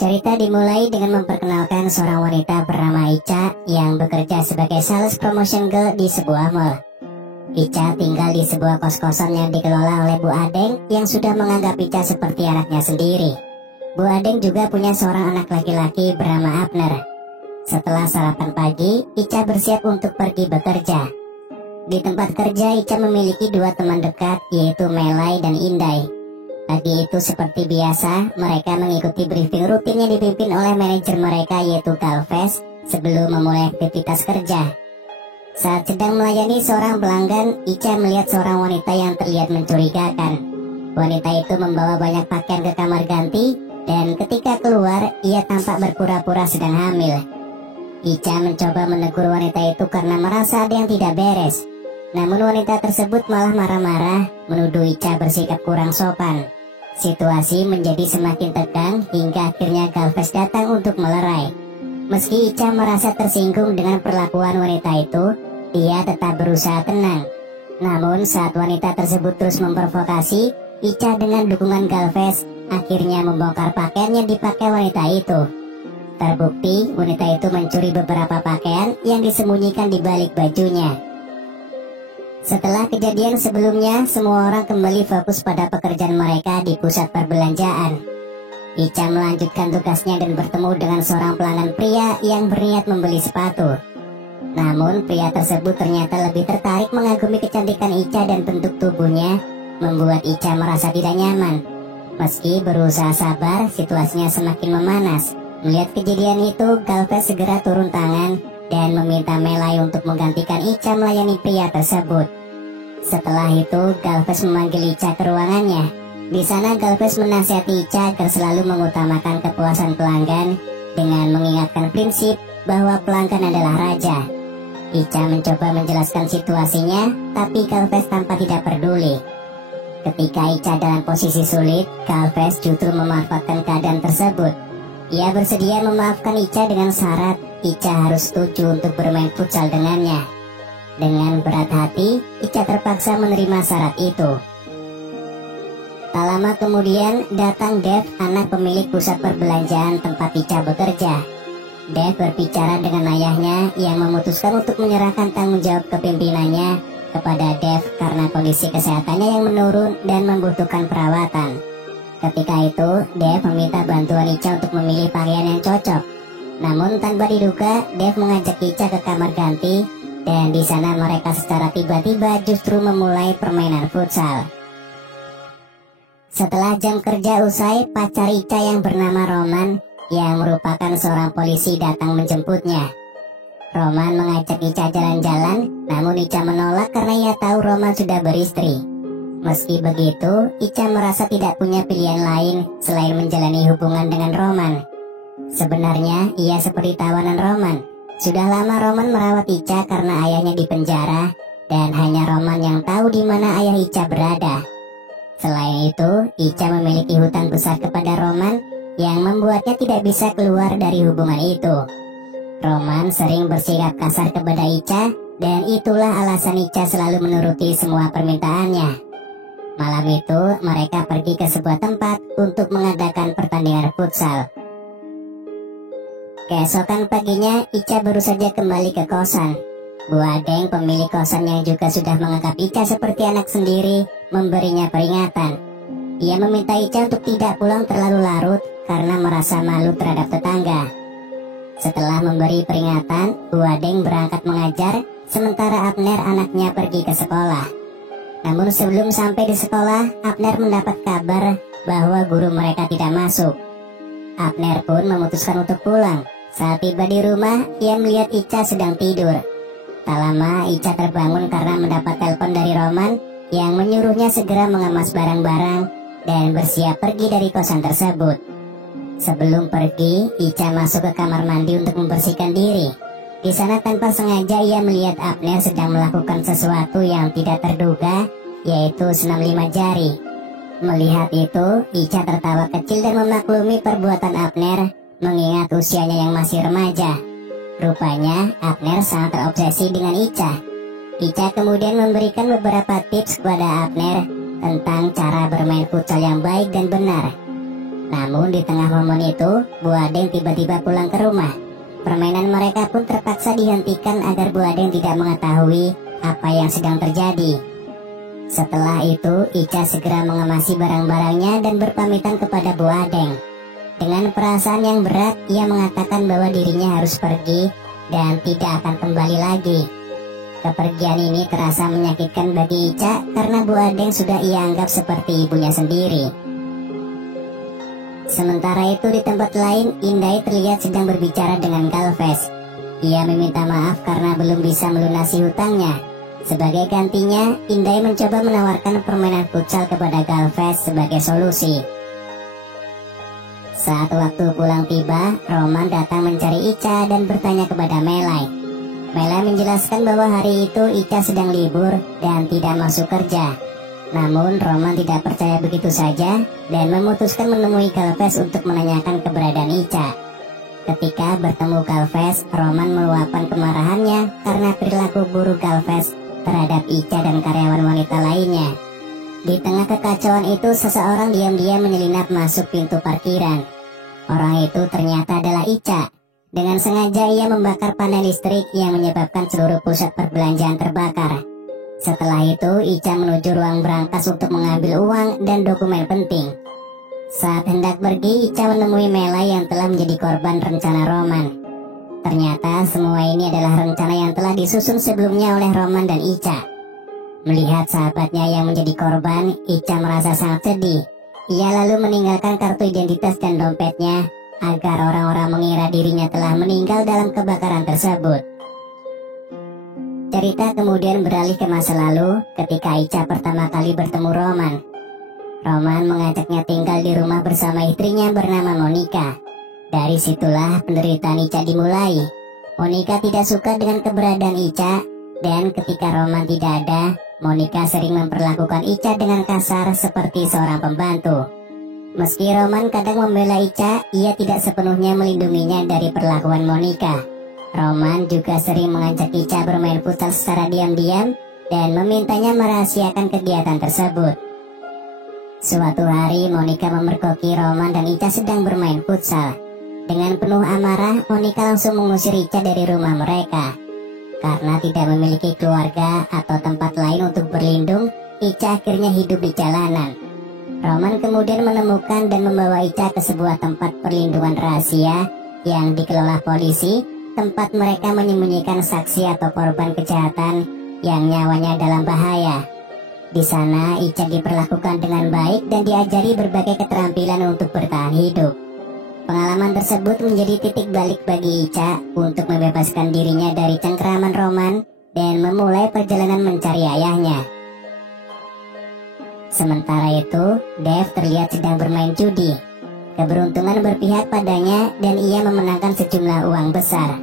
Cerita dimulai dengan memperkenalkan seorang wanita bernama Ica yang bekerja sebagai sales promotion girl di sebuah mall. Ica tinggal di sebuah kos-kosan yang dikelola oleh Bu Adeng yang sudah menganggap Ica seperti anaknya sendiri. Bu Adeng juga punya seorang anak laki-laki bernama Abner. Setelah sarapan pagi, Ica bersiap untuk pergi bekerja. Di tempat kerja, Ica memiliki dua teman dekat, yaitu Melay dan Indai. Pagi itu seperti biasa, mereka mengikuti briefing rutin yang dipimpin oleh manajer mereka yaitu Galvez sebelum memulai aktivitas kerja. Saat sedang melayani seorang pelanggan, Ica melihat seorang wanita yang terlihat mencurigakan. Wanita itu membawa banyak pakaian ke kamar ganti dan ketika keluar, ia tampak berpura-pura sedang hamil. Ica mencoba menegur wanita itu karena merasa ada yang tidak beres. Namun wanita tersebut malah marah-marah menuduh Ica bersikap kurang sopan. Situasi menjadi semakin tegang hingga akhirnya Galvez datang untuk melerai. Meski Ica merasa tersinggung dengan perlakuan wanita itu, ia tetap berusaha tenang. Namun saat wanita tersebut terus memprovokasi, Ica dengan dukungan Galvez akhirnya membongkar pakaian yang dipakai wanita itu. Terbukti wanita itu mencuri beberapa pakaian yang disembunyikan di balik bajunya. Setelah kejadian sebelumnya, semua orang kembali fokus pada pekerjaan mereka di pusat perbelanjaan. Ica melanjutkan tugasnya dan bertemu dengan seorang pelanggan pria yang berniat membeli sepatu. Namun pria tersebut ternyata lebih tertarik mengagumi kecantikan Ica dan bentuk tubuhnya, membuat Ica merasa tidak nyaman. Meski berusaha sabar, situasinya semakin memanas. Melihat kejadian itu, Galvez segera turun tangan dan meminta Melay untuk menggantikan Ica melayani pria tersebut. Setelah itu, Galvez memanggil Ica ke ruangannya. Di sana Galvez menasihati Ica agar selalu mengutamakan kepuasan pelanggan dengan mengingatkan prinsip bahwa pelanggan adalah raja. Ica mencoba menjelaskan situasinya, tapi Galvez tampak tidak peduli. Ketika Ica dalam posisi sulit, Galvez justru memanfaatkan keadaan tersebut. Ia bersedia memaafkan Ica dengan syarat Ica harus setuju untuk bermain futsal dengannya. Dengan berat hati, Ica terpaksa menerima syarat itu. Tak lama kemudian, datang Dev, anak pemilik pusat perbelanjaan tempat Ica bekerja. Dev berbicara dengan ayahnya yang memutuskan untuk menyerahkan tanggung jawab kepimpinannya kepada Dev karena kondisi kesehatannya yang menurun dan membutuhkan perawatan. Ketika itu, Dev meminta bantuan Ica untuk memilih pakaian yang cocok. Namun tanpa diduga, Dev mengajak Ica ke kamar ganti dan di sana mereka secara tiba-tiba justru memulai permainan futsal. Setelah jam kerja usai, pacar Ica yang bernama Roman yang merupakan seorang polisi datang menjemputnya. Roman mengajak Ica jalan-jalan, namun Ica menolak karena ia tahu Roman sudah beristri. Meski begitu, Ica merasa tidak punya pilihan lain selain menjalani hubungan dengan Roman. Sebenarnya, ia seperti tawanan Roman. Sudah lama Roman merawat Ica karena ayahnya di penjara, dan hanya Roman yang tahu di mana ayah Ica berada. Selain itu, Ica memiliki hutang besar kepada Roman yang membuatnya tidak bisa keluar dari hubungan itu. Roman sering bersikap kasar kepada Ica, dan itulah alasan Ica selalu menuruti semua permintaannya. Malam itu, mereka pergi ke sebuah tempat untuk mengadakan pertandingan futsal. Keesokan paginya, Ica baru saja kembali ke kosan. Bu Adeng, pemilik kosan yang juga sudah menganggap Ica seperti anak sendiri, memberinya peringatan. Ia meminta Ica untuk tidak pulang terlalu larut karena merasa malu terhadap tetangga. Setelah memberi peringatan, Bu Adeng berangkat mengajar, sementara Abner anaknya pergi ke sekolah. Namun sebelum sampai di sekolah, Abner mendapat kabar bahwa guru mereka tidak masuk. Abner pun memutuskan untuk pulang. Saat tiba di rumah, ia melihat Ica sedang tidur. Tak lama, Ica terbangun karena mendapat telepon dari Roman yang menyuruhnya segera mengemas barang-barang dan bersiap pergi dari kosan tersebut. Sebelum pergi, Ica masuk ke kamar mandi untuk membersihkan diri. Di sana tanpa sengaja ia melihat Abner sedang melakukan sesuatu yang tidak terduga, yaitu senam 5 jari. Melihat itu, Ica tertawa kecil dan memaklumi perbuatan Abner, mengingat usianya yang masih remaja. Rupanya, Abner sangat terobsesi dengan Ica. Ica kemudian memberikan beberapa tips kepada Abner tentang cara bermain futsal yang baik dan benar. Namun di tengah momen itu, Bu Adeng tiba-tiba pulang ke rumah. Permainan mereka pun terpaksa dihentikan agar Bu Adeng tidak mengetahui apa yang sedang terjadi. Setelah itu, Ica segera mengemasi barang-barangnya dan berpamitan kepada Bu Adeng. Dengan perasaan yang berat, ia mengatakan bahwa dirinya harus pergi dan tidak akan kembali lagi. Kepergian ini terasa menyakitkan bagi Ica karena Bu Adeng sudah ia anggap seperti ibunya sendiri. Sementara itu di tempat lain, Indai terlihat sedang berbicara dengan Galvez. Ia meminta maaf karena belum bisa melunasi hutangnya. Sebagai gantinya, Indai mencoba menawarkan permainan futsal kepada Galvez sebagai solusi. Saat waktu pulang tiba, Roman datang mencari Ica dan bertanya kepada Melai. Melai menjelaskan bahwa hari itu Ica sedang libur dan tidak masuk kerja. Namun Roman tidak percaya begitu saja dan memutuskan menemui Galvez untuk menanyakan keberadaan Ica. Ketika bertemu Galvez, Roman meluapkan kemarahannya karena perilaku buruk Galvez terhadap Ica dan karyawan wanita lainnya. Di tengah kekacauan itu, seseorang diam-diam menyelinap masuk pintu parkiran. Orang itu ternyata adalah Ica. Dengan sengaja ia membakar panel listrik yang menyebabkan seluruh pusat perbelanjaan terbakar. Setelah itu, Ica menuju ruang berangkas untuk mengambil uang dan dokumen penting. Saat hendak pergi, Ica menemui Melai yang telah menjadi korban rencana Roman. Ternyata semua ini adalah rencana yang telah disusun sebelumnya oleh Roman dan Ica. Melihat sahabatnya yang menjadi korban, Ica merasa sangat sedih. Ia lalu meninggalkan kartu identitas dan dompetnya agar orang-orang mengira dirinya telah meninggal dalam kebakaran tersebut. Cerita kemudian beralih ke masa lalu ketika Ica pertama kali bertemu Roman. Roman mengajaknya tinggal di rumah bersama istrinya bernama Monica. Dari situlah penderitaan Ica dimulai. Monica tidak suka dengan keberadaan Ica, dan ketika Roman tidak ada, Monica sering memperlakukan Ica dengan kasar seperti seorang pembantu. Meski Roman kadang membela Ica, ia tidak sepenuhnya melindunginya dari perlakuan Monica. Roman juga sering mengajak Ica bermain futsal secara diam-diam dan memintanya merahasiakan kegiatan tersebut. Suatu hari, Monica memergoki Roman dan Ica sedang bermain futsal. Dengan penuh amarah, Monica langsung mengusir Ica dari rumah mereka. Karena tidak memiliki keluarga atau tempat lain untuk berlindung, Ica akhirnya hidup di jalanan. Roman kemudian menemukan dan membawa Ica ke sebuah tempat perlindungan rahasia yang dikelola polisi, tempat mereka menyembunyikan saksi atau korban kejahatan yang nyawanya dalam bahaya. Di sana, Ica diperlakukan dengan baik dan diajari berbagai keterampilan untuk bertahan hidup. Pengalaman tersebut menjadi titik balik bagi Ica untuk membebaskan dirinya dari cengkeraman Roman dan memulai perjalanan mencari ayahnya. Sementara itu, Dave terlihat sedang bermain judi. Keberuntungan berpihak padanya dan ia memenangkan sejumlah uang besar.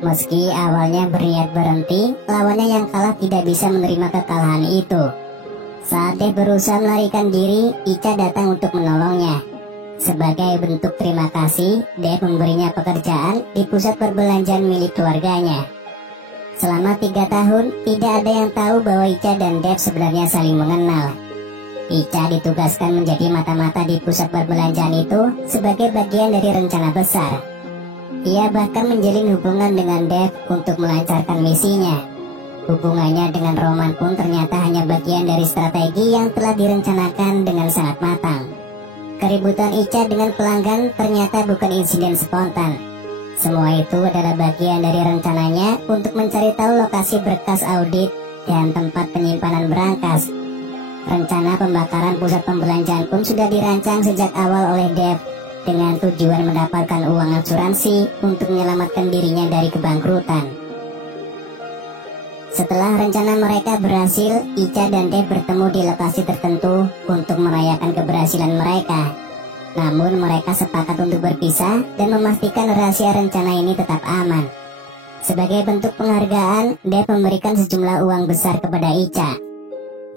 Meski awalnya berniat berhenti, lawannya yang kalah tidak bisa menerima kekalahan itu. Saat Dave berusaha melarikan diri, Ica datang untuk menolongnya. Sebagai bentuk terima kasih, Dave memberinya pekerjaan di pusat perbelanjaan milik keluarganya. Selama 3 tahun, tidak ada yang tahu bahwa Ica dan Dave sebenarnya saling mengenal. Ica ditugaskan menjadi mata-mata di pusat perbelanjaan itu sebagai bagian dari rencana besar. Ia bahkan menjalin hubungan dengan Dave untuk melancarkan misinya. Hubungannya dengan Roman pun ternyata hanya bagian dari strategi yang telah direncanakan dengan sangat matang. Keributan Ica dengan pelanggan ternyata bukan insiden spontan. Semua itu adalah bagian dari rencananya untuk mencari tahu lokasi berkas audit dan tempat penyimpanan berangkas. Rencana pembakaran pusat pembelanjaan pun sudah dirancang sejak awal oleh Dave dengan tujuan mendapatkan uang asuransi untuk menyelamatkan dirinya dari kebangkrutan. Setelah rencana mereka berhasil, Ica dan Dave bertemu di lokasi tertentu untuk merayakan keberhasilan mereka. Namun mereka sepakat untuk berpisah dan memastikan rahasia rencana ini tetap aman. Sebagai bentuk penghargaan, Dave memberikan sejumlah uang besar kepada Ica.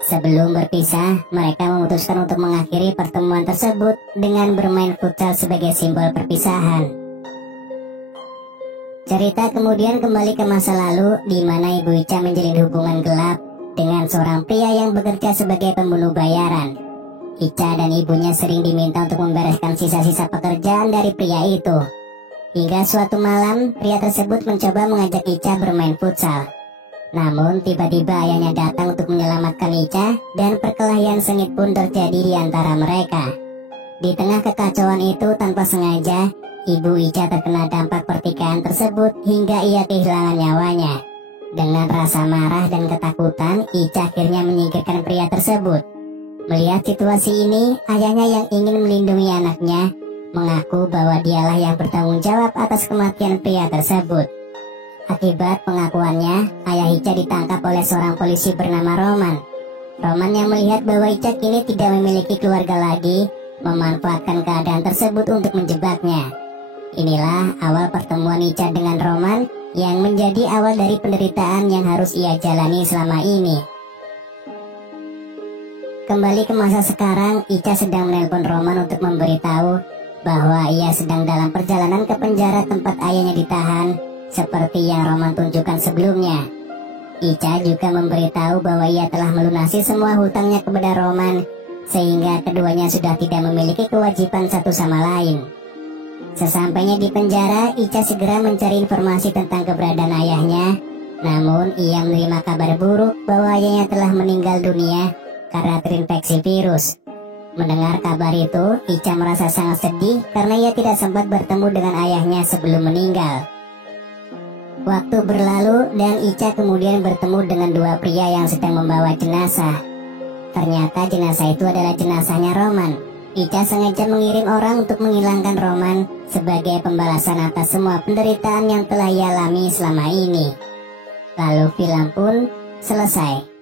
Sebelum berpisah, mereka memutuskan untuk mengakhiri pertemuan tersebut dengan bermain futsal sebagai simbol perpisahan. Cerita kemudian kembali ke masa lalu di mana Ibu Ica menjalin hubungan gelap dengan seorang pria yang bekerja sebagai pembunuh bayaran. Ica dan ibunya sering diminta untuk membereskan sisa-sisa pekerjaan dari pria itu. Hingga suatu malam, pria tersebut mencoba mengajak Ica bermain futsal. Namun tiba-tiba ayahnya datang untuk menyelamatkan Ica dan perkelahian sengit pun terjadi di antara mereka. Di tengah kekacauan itu tanpa sengaja, ibu Ica terkena dampak pertikaian tersebut hingga ia kehilangan nyawanya. Dengan rasa marah dan ketakutan, Ica akhirnya menyingkirkan pria tersebut. Melihat situasi ini, ayahnya yang ingin melindungi anaknya mengaku bahwa dialah yang bertanggung jawab atas kematian pria tersebut. Akibat pengakuannya, ayah Ica ditangkap oleh seorang polisi bernama Roman. Roman yang melihat bahwa Ica kini tidak memiliki keluarga lagi, memanfaatkan keadaan tersebut untuk menjebaknya. Inilah awal pertemuan Ica dengan Roman yang menjadi awal dari penderitaan yang harus ia jalani selama ini. Kembali ke masa sekarang, Ica sedang menelpon Roman untuk memberitahu bahwa ia sedang dalam perjalanan ke penjara tempat ayahnya ditahan, seperti yang Roman tunjukkan sebelumnya. Ica juga memberitahu bahwa ia telah melunasi semua hutangnya kepada Roman, sehingga keduanya sudah tidak memiliki kewajiban satu sama lain. Sesampainya di penjara, Ica segera mencari informasi tentang keberadaan ayahnya, namun ia menerima kabar buruk bahwa ayahnya telah meninggal dunia karena terinfeksi virus. Mendengar kabar itu, Ica merasa sangat sedih karena ia tidak sempat bertemu dengan ayahnya sebelum meninggal. Waktu berlalu dan Ica kemudian bertemu dengan dua pria yang sedang membawa jenazah. Ternyata jenazah itu adalah jenazahnya Roman. Ica sengaja mengirim orang untuk menghilangkan Roman sebagai pembalasan atas semua penderitaan yang telah ia alami selama ini. Lalu film pun selesai.